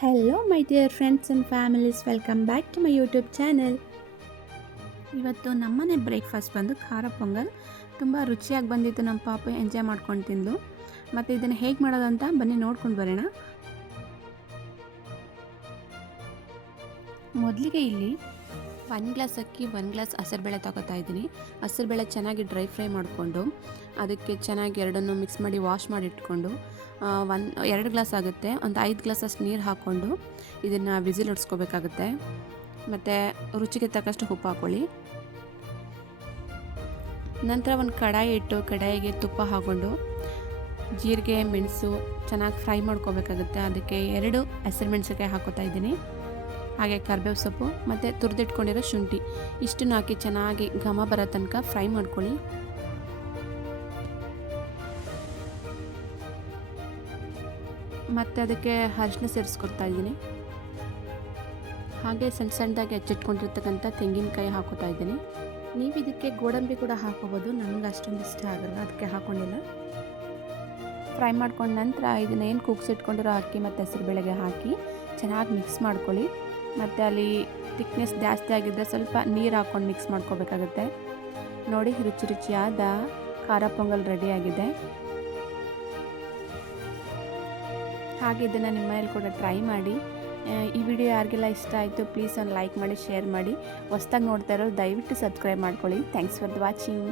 Hello my dear friends and families, welcome back to my YouTube channel. ಇವತ್ತು ನಮ್ಮನೆ breakfast ಬಂದು ಖಾರ ಪೊಂಗಲ್. ತುಂಬ ರುಚಿಯಾಗಿ ಬಂದಿತ್ತು. ನಮ್ಮ ಪಾಪು ಎಂಜಾಯ್ ಮಾಡ್ಕೊಂಡು ತಿಂದು. ಮತ್ತು ಇದನ್ನು ಹೇಗೆ ಮಾಡೋದು ಅಂತ ಬನ್ನಿ ನೋಡ್ಕೊಂಡು ಬರೋಣ. ಮೊದಲಿಗೆ ಇಲ್ಲಿ 1 ಗ್ಲಾಸ್ ಅಕ್ಕಿ, 1 ಗ್ಲಾಸ್ ಹಸಿರುಬೇಳೆ ತಗೋತಾ ಇದ್ದೀನಿ. ಹಸಿರುಬೇಳೆ ಚೆನ್ನಾಗಿ ಡ್ರೈ ಫ್ರೈ ಮಾಡಿಕೊಂಡು ಅದಕ್ಕೆ ಚೆನ್ನಾಗಿ ಎರಡನ್ನೂ ಮಿಕ್ಸ್ ಮಾಡಿ ವಾಶ್ ಮಾಡಿ ಇಟ್ಕೊಂಡು 2 ಗ್ಲಾಸ್ ಆಗುತ್ತೆ, ಒಂದು 5 ಗ್ಲಾಸಷ್ಟು ನೀರು ಹಾಕ್ಕೊಂಡು ಇದನ್ನು ವಿಸಿಲ್ ಹೊಡ್ಸ್ಕೋಬೇಕಾಗುತ್ತೆ. ಮತ್ತು ರುಚಿಗೆ ತಕ್ಕಷ್ಟು ಉಪ್ಪು ಹಾಕ್ಕೊಳ್ಳಿ. ನಂತರ ಒಂದು ಕಡಾಯಿ ಇಟ್ಟು ಕಡಾಯಿಗೆ ತುಪ್ಪ ಹಾಕ್ಕೊಂಡು ಜೀರಿಗೆ, ಮೆಣಸು ಚೆನ್ನಾಗಿ ಫ್ರೈ ಮಾಡ್ಕೋಬೇಕಾಗುತ್ತೆ. ಅದಕ್ಕೆ 2 ಹಸಿರುಮೆಣಸಿನಕಾಯಿ ಹಾಕೋತಾ ಇದ್ದೀನಿ. ಹಾಗೆ ಕರಿಬೇವು ಸೊಪ್ಪು ಮತ್ತು ತುರಿದಿಟ್ಕೊಂಡಿರೋ ಶುಂಠಿ ಇಷ್ಟನ್ನು ಹಾಕಿ ಚೆನ್ನಾಗಿ ಘಮ ಬರೋ ತನಕ ಫ್ರೈ ಮಾಡ್ಕೊಳ್ಳಿ. ಮತ್ತು ಅದಕ್ಕೆ ಅರಿಶಿನ ಸೇರಿಸ್ಕೊಡ್ತಾ ಇದ್ದೀನಿ. ಹಾಗೆ ಸಣ್ಣ ಸಣ್ಣದಾಗಿ ಹೆಚ್ಚಿಟ್ಕೊಂಡಿರ್ತಕ್ಕಂಥ ತೆಂಗಿನಕಾಯಿ ಹಾಕೋತಾ ಇದ್ದೀನಿ. ನೀವು ಇದಕ್ಕೆ ಗೋಡಂಬಿ ಕೂಡ ಹಾಕೋಬೋದು, ನನಗೆ ಅಷ್ಟೊಂದು ಇಷ್ಟ ಆಗಲ್ಲ, ಅದಕ್ಕೆ ಹಾಕ್ಕೊಂಡಿಲ್ಲ. ಫ್ರೈ ಮಾಡ್ಕೊಂಡ ನಂತರ ಇದನ್ನೇನು ಕೂಗ್ಸಿಟ್ಕೊಂಡಿರೋ ಅಕ್ಕಿ ಮತ್ತು ಹೆಸರುಬೇಳೆಗೆ ಹಾಕಿ ಚೆನ್ನಾಗಿ ಮಿಕ್ಸ್ ಮಾಡ್ಕೊಳ್ಳಿ. ಮತ್ತು ಅಲ್ಲಿ ಥಿಕ್ನೆಸ್ ಜಾಸ್ತಿ ಆಗಿದ್ದರೆ ಸ್ವಲ್ಪ ನೀರು ಹಾಕ್ಕೊಂಡು ಮಿಕ್ಸ್ ಮಾಡ್ಕೋಬೇಕಾಗುತ್ತೆ. ನೋಡಿ, ರುಚಿಯಾದ ಖಾರ ಪೊಂಗಲ್ ರೆಡಿಯಾಗಿದೆ. ಹಾಗೆ ಇದನ್ನು ನಿಮ್ಮ ಮನೇಲಿ ಕೂಡ ಟ್ರೈ ಮಾಡಿ. ಈ ವಿಡಿಯೋ ಯಾರಿಗೆಲ್ಲ ಇಷ್ಟ ಆಯಿತು ಪ್ಲೀಸ್ ಒಂದು ಲೈಕ್ ಮಾಡಿ, ಶೇರ್ ಮಾಡಿ. ಹೊಸ್ದಾಗಿ ನೋಡ್ತಾ ಇರೋರು ದಯವಿಟ್ಟು ಸಬ್ಸ್ಕ್ರೈಬ್ ಮಾಡ್ಕೊಳ್ಳಿ. Thanks for watching.